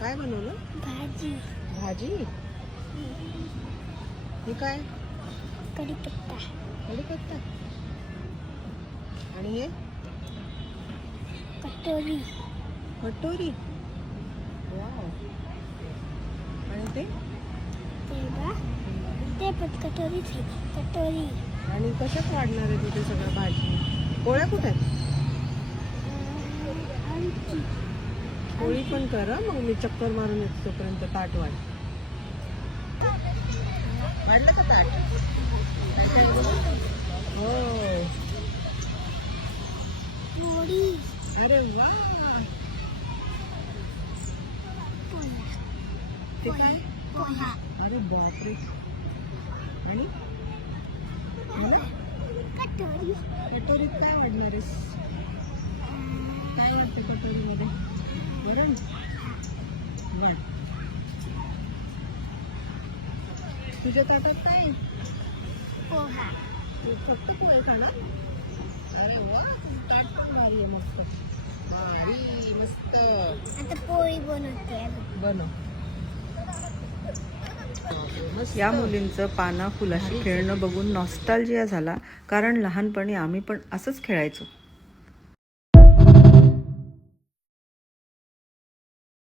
काय बनवलं? भाजी. भाजी. हे काय? कढीपत्ता. कढीपत्ता. आणि हे कटोरी. कटोरी. वाव. आणि ते ते पण कटोरीच आहे. कटोरी. आणि कशात वाढणार आहे तिथे सगळं भाजी? पोळ्या कुठे आहेत? आमची. पोळी पण कर हं, मग मी चक्कर मारून येतो तोपर्यंत ताट वाढ. वाढलं का ताट? काय काय बघू? हो. पोळी. अरे वा. ते काय? पोहा. अरे बापरे. आणि मला कटोरी. कटोरीत काय वाढणार आहेस? काय वाटतं कटोरीमध्ये? वरण. वाढ. तुझ्या ताटात काय आहे? पोहा. तू फक्त पोहे खाणार? अरे वा, तुझं ताट पण भारी आहे मस्त. भारी मस्त. आता पोळी बनवते. बनव. या मुलींचं पाना फुलाशी खेळणं बघून नॉस्टॅल्जिया झाला, कारण लहानपणी आम्ही पण असंच खेळायचो.